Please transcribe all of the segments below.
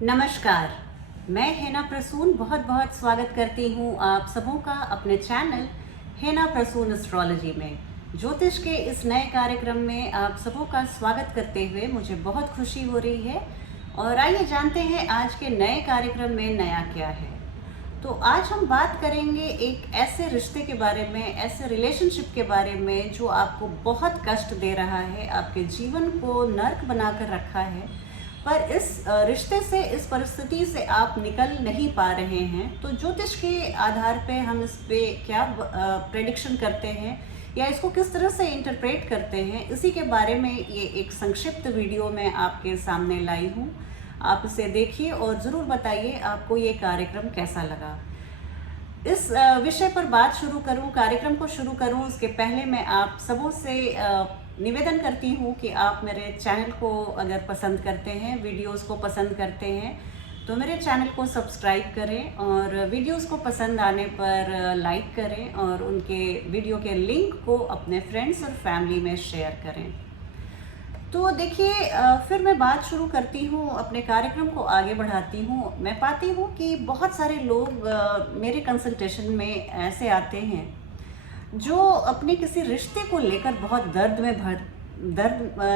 नमस्कार। मैं हेना प्रसून बहुत बहुत स्वागत करती हूँ आप सबों का अपने चैनल हेना प्रसून एस्ट्रोलॉजी में। ज्योतिष के इस नए कार्यक्रम में आप सबों का स्वागत करते हुए मुझे बहुत खुशी हो रही है। और आइए जानते हैं आज के नए कार्यक्रम में नया क्या है। तो आज हम बात करेंगे एक ऐसे रिश्ते के बारे में, ऐसे रिलेशनशिप के बारे में जो आपको बहुत कष्ट दे रहा है, आपके जीवन को नर्क बनाकर रखा है, पर इस रिश्ते से, इस परिस्थिति से आप निकल नहीं पा रहे हैं। तो ज्योतिष के आधार पे हम इस पे क्या प्रेडिक्शन करते हैं या इसको किस तरह से इंटरप्रेट करते हैं, इसी के बारे में ये एक संक्षिप्त वीडियो मैं आपके सामने लाई हूँ। आप इसे देखिए और ज़रूर बताइए आपको ये कार्यक्रम कैसा लगा। इस विषय पर बात शुरू करूं, कार्यक्रम को शुरू करूं उसके पहले मैं आप सबों से निवेदन करती हूं कि आप मेरे चैनल को अगर पसंद करते हैं, वीडियोस को पसंद करते हैं, तो मेरे चैनल को सब्सक्राइब करें और वीडियोस को पसंद आने पर लाइक करें और उनके वीडियो के लिंक को अपने फ्रेंड्स और फैमिली में शेयर करें। तो देखिए, फिर मैं बात शुरू करती हूँ, अपने कार्यक्रम को आगे बढ़ाती हूँ। मैं पाती हूँ कि बहुत सारे लोग मेरे कंसल्टेशन में ऐसे आते हैं जो अपने किसी रिश्ते को लेकर बहुत दर्द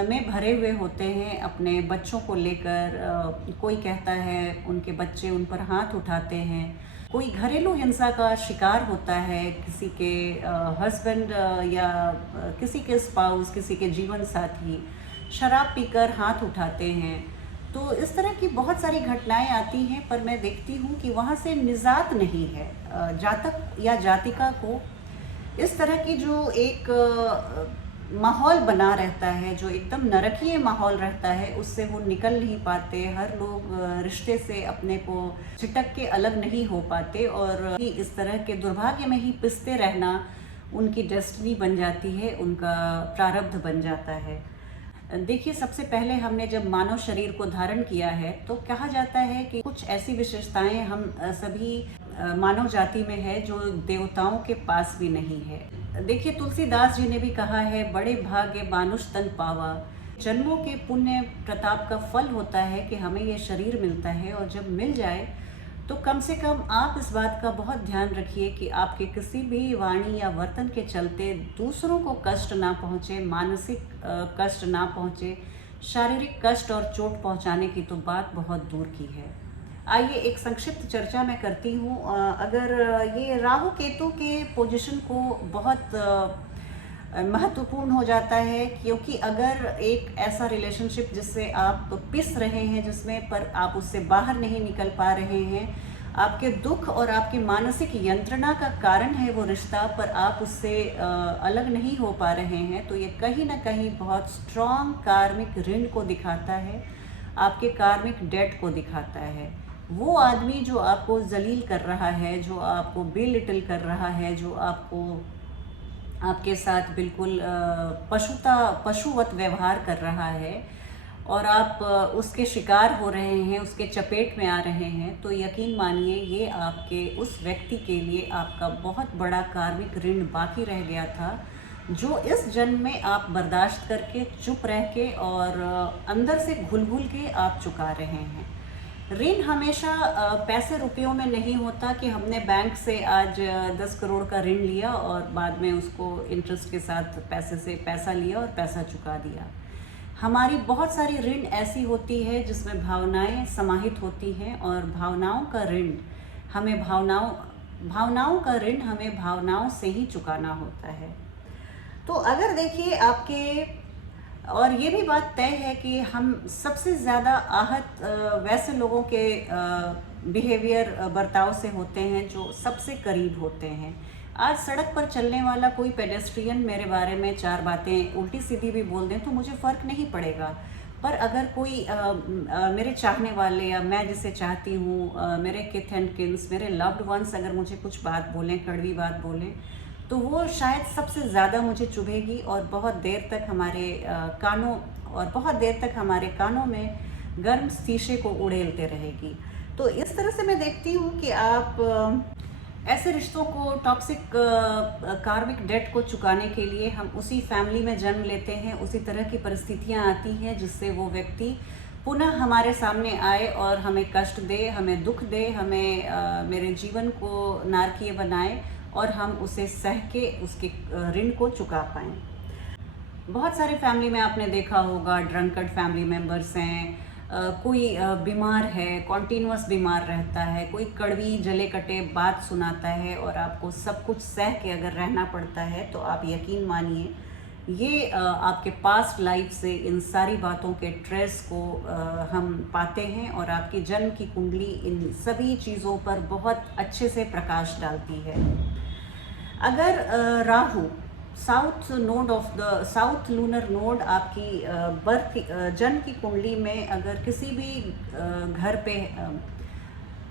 में भरे हुए होते हैं। अपने बच्चों को लेकर कोई कहता है उनके बच्चे उन पर हाथ उठाते हैं, कोई घरेलू हिंसा का शिकार होता है, किसी के हस्बैंड या किसी के स्पाउस, किसी के जीवन साथी शराब पीकर हाथ उठाते हैं। तो इस तरह की बहुत सारी घटनाएं आती हैं, पर मैं देखती हूँ कि वहाँ से निजात नहीं है। जातक या जातिका को इस तरह की जो एक माहौल बना रहता है, जो एकदम नरकीय माहौल रहता है, उससे वो निकल नहीं पाते। हर लोग रिश्ते से अपने को चिटक के अलग नहीं हो पाते और इस तरह के दुर्भाग्य में ही पिसते रहना उनकी डेस्टिनी बन जाती है, उनका प्रारब्ध बन जाता है। देखिए, सबसे पहले हमने जब मानव शरीर को धारण किया है तो कहा जाता है कि कुछ ऐसी विशेषताएं हम सभी मानव जाति में है जो देवताओं के पास भी नहीं है। देखिए, तुलसीदास जी ने भी कहा है, बड़े भाग्य मानुष तन पावा। जन्मों के पुण्य प्रताप का फल होता है कि हमें ये शरीर मिलता है, और जब मिल जाए तो कम से कम आप इस बात का बहुत ध्यान रखिए कि आपके किसी भी वाणी या वर्तन के चलते दूसरों को कष्ट ना पहुँचे, मानसिक कष्ट ना पहुँचे, शारीरिक कष्ट और चोट पहुँचाने की तो बात बहुत दूर की है। आइए एक संक्षिप्त चर्चा मैं करती हूँ। अगर ये राहु केतु के पोजीशन को बहुत महत्वपूर्ण हो जाता है, क्योंकि अगर एक ऐसा रिलेशनशिप जिससे आप पिस रहे हैं, जिसमें पर आप उससे बाहर नहीं निकल पा रहे हैं, आपके दुख और आपकी मानसिक यंत्रणा का कारण है वो रिश्ता, पर आप उससे अलग नहीं हो पा रहे हैं, तो ये कहीं ना कहीं बहुत स्ट्रॉन्ग कार्मिक ऋण को दिखाता है, आपके कार्मिक डेट को दिखाता है। वो आदमी जो आपको जलील कर रहा है, जो आपको बेलिटल कर रहा है, जो आपके साथ बिल्कुल पशुवत व्यवहार कर रहा है और आप उसके शिकार हो रहे हैं, उसके चपेट में आ रहे हैं, तो यकीन मानिए ये आपके उस व्यक्ति के लिए आपका बहुत बड़ा कार्मिक ऋण बाकी रह गया था, जो इस जन्म में आप बर्दाश्त करके, चुप रह के और अंदर से घुल घुल के आप चुका रहे हैं। ऋण हमेशा पैसे रुपयों में नहीं होता कि हमने बैंक से आज 10 करोड़ का ऋण लिया और बाद में उसको इंटरेस्ट के साथ पैसे से पैसा लिया और पैसा चुका दिया। हमारी बहुत सारी ऋण ऐसी होती है जिसमें भावनाएं समाहित होती हैं, और भावनाओं का ऋण हमें भावनाओं से ही चुकाना होता है। तो अगर देखिए आपके, और ये भी बात तय है कि हम सबसे ज़्यादा आहत वैसे लोगों के बिहेवियर, बर्ताव से होते हैं जो सबसे करीब होते हैं। आज सड़क पर चलने वाला कोई पेडेस्ट्रियन मेरे बारे में 4 बातें उल्टी सीधी भी बोल दें तो मुझे फ़र्क नहीं पड़ेगा, पर अगर कोई मेरे चाहने वाले या मैं जिसे चाहती हूँ, मेरे किथ एंड किन्स, मेरे लव्ड वंस अगर मुझे कुछ बात बोलें, कड़वी बात बोलें, तो वो शायद सबसे ज़्यादा मुझे चुभेगी और बहुत देर तक हमारे कानों में गर्म शीशे को उड़ेलते रहेगी। तो इस तरह से मैं देखती हूँ कि आप ऐसे रिश्तों को, टॉक्सिक कार्मिक डेट को चुकाने के लिए हम उसी फैमिली में जन्म लेते हैं, उसी तरह की परिस्थितियाँ आती हैं जिससे वो व्यक्ति पुनः हमारे सामने आए और हमें कष्ट दे, हमें दुख दे, हमें मेरे जीवन को नारकीय बनाए और हम उसे सह के उसके ऋण को चुका पाएँ। बहुत सारे फैमिली में आपने देखा होगा ड्रंकर्ड फैमिली मेम्बर्स हैं, कोई बीमार है, कॉन्टीन्यूअस बीमार रहता है, कोई कड़वी जले कटे बात सुनाता है और आपको सब कुछ सह के अगर रहना पड़ता है तो आप यकीन मानिए ये आपके पास्ट लाइफ से इन सारी बातों के ट्रेस को हम पाते हैं और आपकी जन्म की कुंडली इन सभी चीज़ों पर बहुत अच्छे से प्रकाश डालती है। अगर राहु साउथ लूनर नोड आपकी बर्थ जन्म की कुंडली में अगर किसी भी घर पे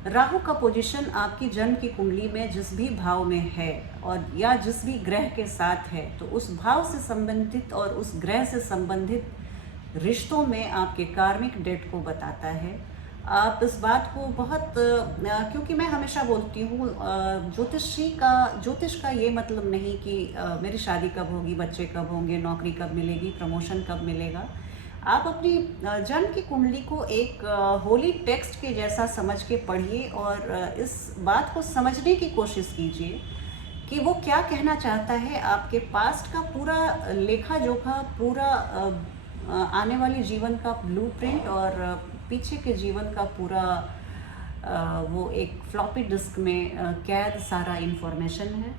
राहु का पोजीशन आपकी जन्म की कुंडली में जिस भी भाव में है और या जिस भी ग्रह के साथ है तो उस भाव से संबंधित और उस ग्रह से संबंधित रिश्तों में आपके कार्मिक डेट को बताता है। आप इस बात को बहुत क्योंकि मैं हमेशा बोलती हूँ ज्योतिष का ये मतलब नहीं कि मेरी शादी कब होगी, बच्चे कब होंगे, नौकरी कब मिलेगी, प्रमोशन कब मिलेगा। आप अपनी जन्म की कुंडली को एक होली टेक्स्ट के जैसा समझ के पढ़िए और इस बात को समझने की कोशिश कीजिए कि वो क्या कहना चाहता है। आपके पास्ट का पूरा लेखा जोखा, पूरा आने वाली जीवन का ब्लूप्रिंट और पीछे के जीवन का पूरा वो एक फ्लॉपी डिस्क में कैद सारा इन्फॉर्मेशन है।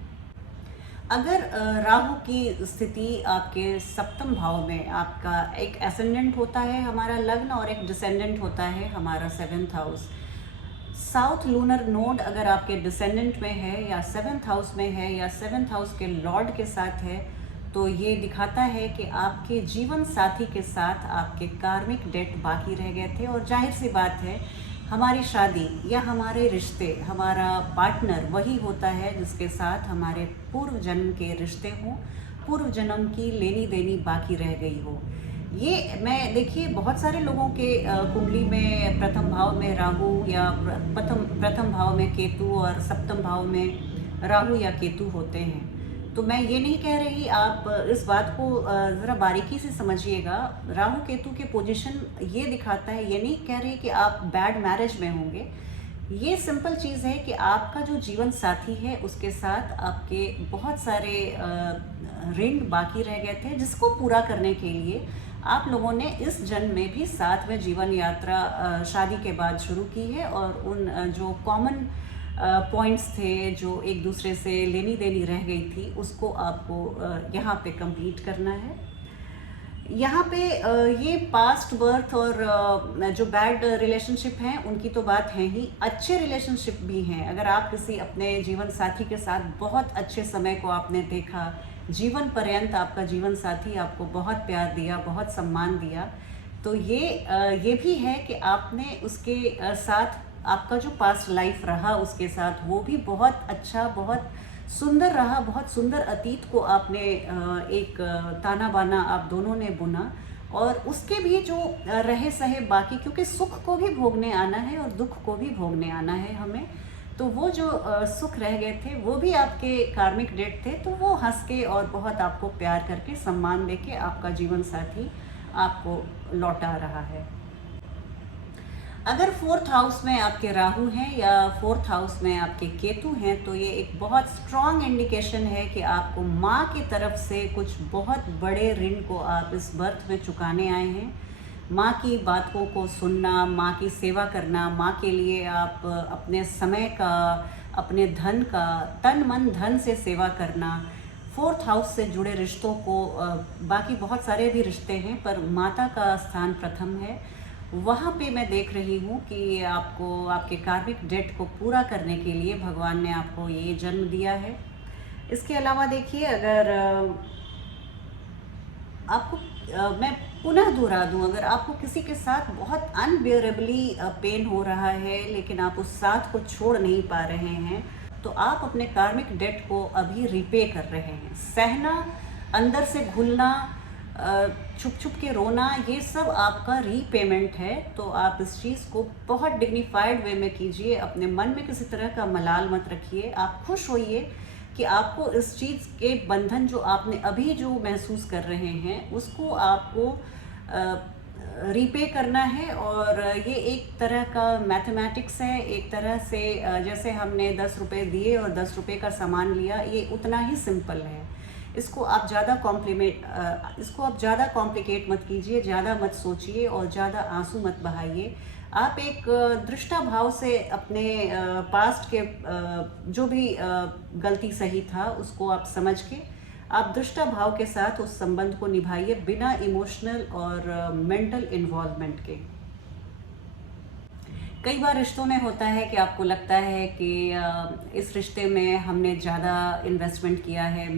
अगर राहु की स्थिति आपके सप्तम भाव में, आपका एक एसेंडेंट होता है हमारा लग्न और एक डिसेंडेंट होता है हमारा seventh house. South lunar node अगर आपके डिसेंडेंट में है या सेवेंथ हाउस में है या सेवेंथ हाउस के लॉर्ड के साथ है तो ये दिखाता है कि आपके जीवन साथी के साथ आपके कार्मिक डेट बाकी रह गए थे। और जाहिर सी बात है हमारी शादी या हमारे रिश्ते, हमारा पार्टनर वही होता है जिसके साथ हमारे पूर्व जन्म के रिश्ते हों, पूर्व जन्म की लेनी देनी बाकी रह गई हो। ये मैं देखिए बहुत सारे लोगों के कुंडली में प्रथम भाव में राहु या प्रथम भाव में केतु और सप्तम भाव में राहु या केतु होते हैं। तो मैं ये नहीं कह रही, आप इस बात को ज़रा बारीकी से समझिएगा। राहु केतु के पोजीशन ये दिखाता है, ये नहीं कह रही कि आप बैड मैरिज में होंगे। ये सिंपल चीज़ है कि आपका जो जीवन साथी है उसके साथ आपके बहुत सारे ऋण बाकी रह गए थे जिसको पूरा करने के लिए आप लोगों ने इस जन्म में भी साथ में जीवन यात्रा शादी के बाद शुरू की है और उन जो कॉमन पॉइंट्स थे जो एक दूसरे से लेनी देनी रह गई थी उसको आपको यहाँ पे कंप्लीट करना है। यहाँ पे ये पास्ट बर्थ और जो बैड रिलेशनशिप हैं उनकी तो बात है ही, अच्छे रिलेशनशिप भी हैं। अगर आप किसी अपने जीवन साथी के साथ बहुत अच्छे समय को आपने देखा, जीवन पर्यंत आपका जीवन साथी आपको बहुत प्यार दिया, बहुत सम्मान दिया, तो ये भी है कि आपने उसके साथ आपका जो पास्ट लाइफ रहा उसके साथ वो भी बहुत अच्छा, बहुत सुंदर रहा, बहुत सुंदर अतीत को आपने एक ताना बाना आप दोनों ने बुना और उसके भी जो रहे सहे बाकी, क्योंकि सुख को भी भोगने आना है और दुख को भी भोगने आना है हमें, तो वो जो सुख रह गए थे वो भी आपके कार्मिक डेट थे, तो वो हंस के और बहुत आपको प्यार करके सम्मान देके आपका जीवन साथी आपको लौटा रहा है। अगर फोर्थ हाउस में आपके राहु हैं या फोर्थ हाउस में आपके केतु हैं तो ये एक बहुत स्ट्रॉन्ग इंडिकेशन है कि आपको माँ की तरफ से कुछ बहुत बड़े ऋण को आप इस बर्थ में चुकाने आए हैं। माँ की बातों को सुनना, माँ की सेवा करना, माँ के लिए आप अपने समय का, अपने धन का, तन मन धन से सेवा करना, फोर्थ हाउस से जुड़े रिश्तों को, बाकी बहुत सारे भी रिश्ते हैं पर माता का स्थान प्रथम है। वहाँ पे मैं देख रही हूँ कि आपको आपके कार्मिक डेट को पूरा करने के लिए भगवान ने आपको ये जन्म दिया है। इसके अलावा देखिए, अगर आपको मैं पुनः दोहरा दूँ, अगर आपको किसी के साथ बहुत अनबियरेबली पेन हो रहा है लेकिन आप उस साथ को छोड़ नहीं पा रहे हैं तो आप अपने कार्मिक डेट को अभी रिपे कर रहे हैं। सहना, अंदर से घुलना, छुप छुप के रोना, ये सब आपका रीपेमेंट है। तो आप इस चीज़ को बहुत डिग्निफाइड वे में कीजिए, अपने मन में किसी तरह का मलाल मत रखिए। आप खुश होइए कि आपको इस चीज़ के बंधन जो आपने अभी जो महसूस कर रहे हैं उसको आपको रीपे करना है। और ये एक तरह का मैथमेटिक्स है, एक तरह से जैसे हमने 10 रुपये दिए और 10 रुपये का सामान लिया, ये उतना ही सिंपल है। इसको आप ज़्यादा कॉम्प्लिकेट मत कीजिए, ज़्यादा मत सोचिए और ज़्यादा आंसू मत बहाइए। आप एक दृष्टा भाव से अपने पास्ट के जो भी गलती सही था उसको आप समझ के आप दृष्टा भाव के साथ उस संबंध को निभाइए, बिना इमोशनल और मेंटल इन्वॉल्वमेंट के। कई बार रिश्तों में होता है कि आपको लगता है कि इस रिश्ते में हमने ज़्यादा इन्वेस्टमेंट किया है,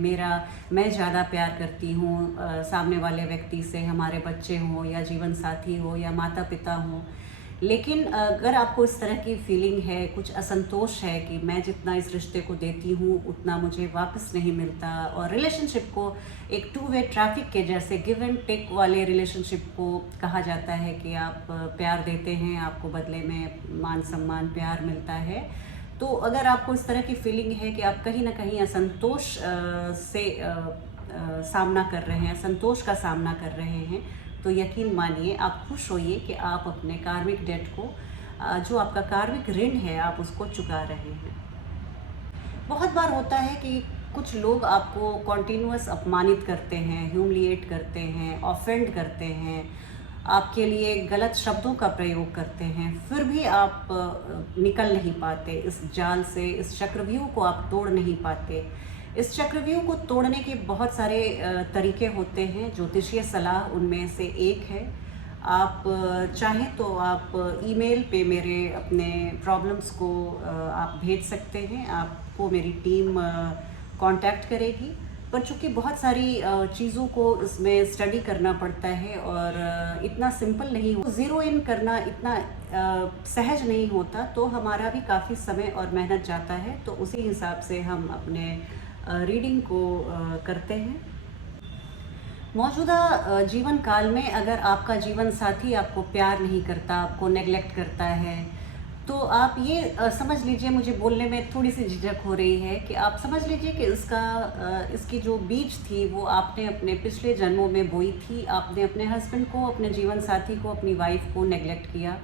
मैं ज़्यादा प्यार करती हूँ सामने वाले व्यक्ति से, हमारे बच्चे हों या जीवन साथी हो या माता पिता हों। लेकिन अगर आपको इस तरह की फीलिंग है, कुछ असंतोष है कि मैं जितना इस रिश्ते को देती हूँ उतना मुझे वापस नहीं मिलता, और रिलेशनशिप को एक टू वे ट्रैफिक के जैसे गिव एंड टेक वाले रिलेशनशिप को कहा जाता है कि आप प्यार देते हैं, आपको बदले में मान सम्मान प्यार मिलता है। तो अगर आपको इस तरह की फीलिंग है कि आप कहीं ना कहीं असंतोष से सामना कर रहे हैं, संतोष का सामना कर रहे हैं, तो यकीन मानिए, आप खुश होइए कि आप अपने कार्मिक डेट को, जो आपका कार्मिक ऋण है, आप उसको चुका रहे हैं। बहुत बार होता है कि कुछ लोग आपको कॉन्टिन्यूअस अपमानित करते हैं, ह्यूमिलिएट करते हैं, ऑफेंड करते हैं, आपके लिए गलत शब्दों का प्रयोग करते हैं, फिर भी आप निकल नहीं पाते इस जाल से, इस चक्रव्यूह को आप तोड़ नहीं पाते। इस चक्रव्यूह को तोड़ने के बहुत सारे तरीके होते हैं, ज्योतिषीय सलाह उनमें से एक है। आप चाहें तो आप ईमेल पे मेरे अपने प्रॉब्लम्स को आप भेज सकते हैं, आपको मेरी टीम कांटेक्ट करेगी। पर चूँकि बहुत सारी चीज़ों को इसमें स्टडी करना पड़ता है और इतना सिंपल नहीं हो, ज़ीरो इन करना इतना सहज नहीं होता, तो हमारा भी काफ़ी समय और मेहनत जाता है। तो उसी हिसाब से हम अपने रीडिंग को करते हैं। मौजूदा जीवन काल में अगर आपका जीवन साथी आपको प्यार नहीं करता, आपको नेग्लेक्ट करता है, तो आप ये समझ लीजिए, मुझे बोलने में थोड़ी सी झिझक हो रही है कि आप समझ लीजिए कि इसकी जो बीज थी वो आपने अपने पिछले जन्मों में बोई थी। आपने अपने हस्बैंड को, अपने जीवन साथी को, अपनी वाइफ को नेग्लेक्ट किया,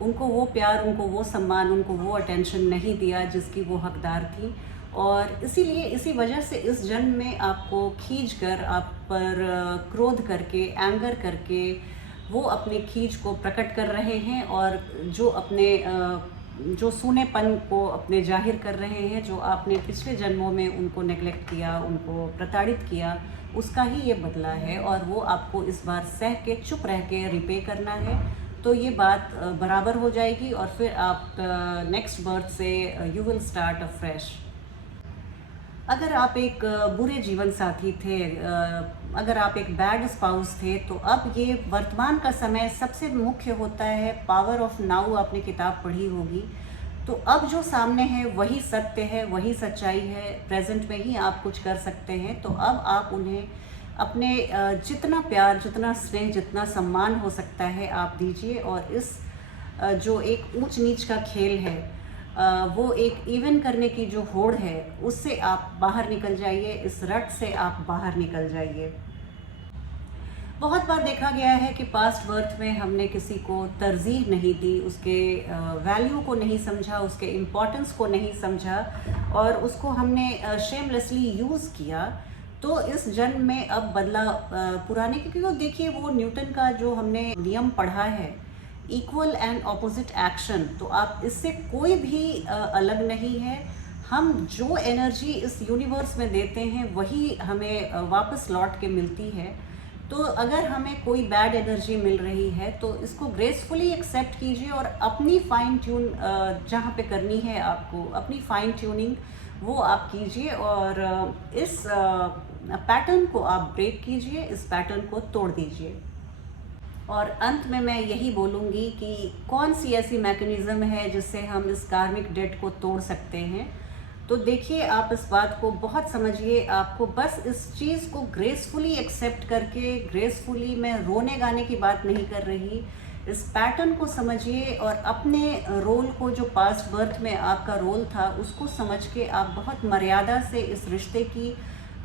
उनको वो प्यार, उनको वो सम्मान, उनको वो अटेंशन नहीं दिया जिसकी वो हकदार थी। और इसीलिए, इसी वजह से इस जन्म में आपको खींच कर, आप पर क्रोध करके, एंगर करके वो अपने खींच को प्रकट कर रहे हैं, और जो अपने जो सूनेपन को अपने जाहिर कर रहे हैं, जो आपने पिछले जन्मों में उनको नेग्लेक्ट किया, उनको प्रताड़ित किया, उसका ही ये बदला है। और वो आपको इस बार सह के, चुप रह के रिपे करना है। तो ये बात बराबर हो जाएगी और फिर आप नेक्स्ट बर्थ से यू विल स्टार्ट अफ्रेश। अगर आप एक बुरे जीवन साथी थे, अगर आप एक बैड स्पाउस थे, तो अब ये वर्तमान का समय सबसे मुख्य होता है। पावर ऑफ नाउ आपने किताब पढ़ी होगी। तो अब जो सामने है वही सत्य है, वही सच्चाई है, प्रेजेंट में ही आप कुछ कर सकते हैं। तो अब आप उन्हें अपने जितना प्यार, जितना स्नेह, जितना सम्मान हो सकता है आप दीजिए। और इस जो एक ऊंच नीच का खेल है, वो एक इवन करने की जो होड़ है, उससे आप बाहर निकल जाइए, इस रट से आप बाहर निकल जाइए। बहुत बार देखा गया है कि पास्ट बर्थ में हमने किसी को तरजीह नहीं दी, उसके वैल्यू को नहीं समझा, उसके इम्पोर्टेंस को नहीं समझा, और उसको हमने शेमलेसली यूज़ किया। तो इस जन्म में अब बदला पुराने, क्योंकि देखिए वो न्यूटन का जो हमने नियम पढ़ा है, इक्वल एंड ऑपोजिट एक्शन, तो आप इससे कोई भी अलग नहीं है। हम जो एनर्जी इस यूनिवर्स में देते हैं वही हमें वापस लौट के मिलती है। तो अगर हमें कोई बैड एनर्जी मिल रही है तो इसको ग्रेसफुली एक्सेप्ट कीजिए और अपनी फाइन ट्यून जहाँ पे करनी है आपको, अपनी फाइन ट्यूनिंग वो आप कीजिए और इस पैटर्न को आप ब्रेक कीजिए, इस पैटर्न को तोड़ दीजिए। और अंत में मैं यही बोलूँगी कि कौन सी ऐसी मैकेनिज़्म है जिससे हम इस कार्मिक डेट को तोड़ सकते हैं। तो देखिए, आप इस बात को बहुत समझिए, आपको बस इस चीज़ को ग्रेसफुली एक्सेप्ट करके, ग्रेसफुली, मैं रोने गाने की बात नहीं कर रही, इस पैटर्न को समझिए और अपने रोल को, जो पास्ट बर्थ में आपका रोल था, उसको समझ के आप बहुत मर्यादा से इस रिश्ते की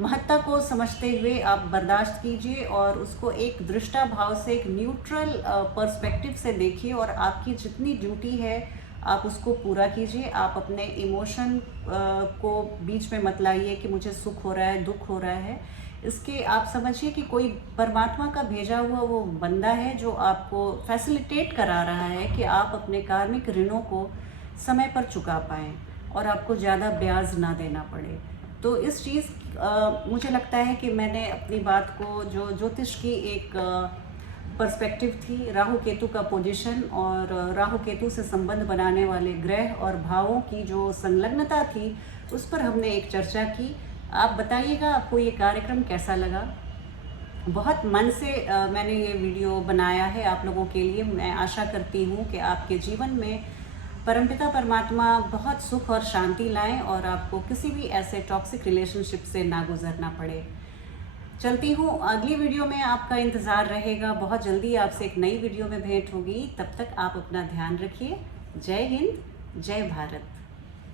महत्ता को समझते हुए आप बर्दाश्त कीजिए और उसको एक दृष्टा भाव से, एक न्यूट्रल पर्सपेक्टिव से देखिए और आपकी जितनी ड्यूटी है आप उसको पूरा कीजिए। आप अपने इमोशन को बीच में मत लाइए कि मुझे सुख हो रहा है, दुख हो रहा है। इसके आप समझिए कि कोई परमात्मा का भेजा हुआ वो बंदा है जो आपको फैसिलिटेट करा रहा है कि आप अपने कार्मिक ऋणों को समय पर चुका पाएँ और आपको ज़्यादा ब्याज ना देना पड़े। तो इस चीज़ मुझे लगता है कि मैंने अपनी बात को, जो ज्योतिष की एक पर्सपेक्टिव थी, राहु केतु का पोजीशन और राहु केतु से संबंध बनाने वाले ग्रह और भावों की जो संलग्नता थी, उस पर हमने एक चर्चा की। आप बताइएगा आपको ये कार्यक्रम कैसा लगा। बहुत मन से मैंने ये वीडियो बनाया है आप लोगों के लिए। मैं आशा करती हूँ कि आपके जीवन में परमपिता परमात्मा बहुत सुख और शांति लाएं और आपको किसी भी ऐसे टॉक्सिक रिलेशनशिप से ना गुजरना पड़े। चलती हूँ, अगली वीडियो में आपका इंतज़ार रहेगा। बहुत जल्दी आपसे एक नई वीडियो में भेंट होगी। तब तक आप अपना ध्यान रखिए। जय हिंद, जय भारत।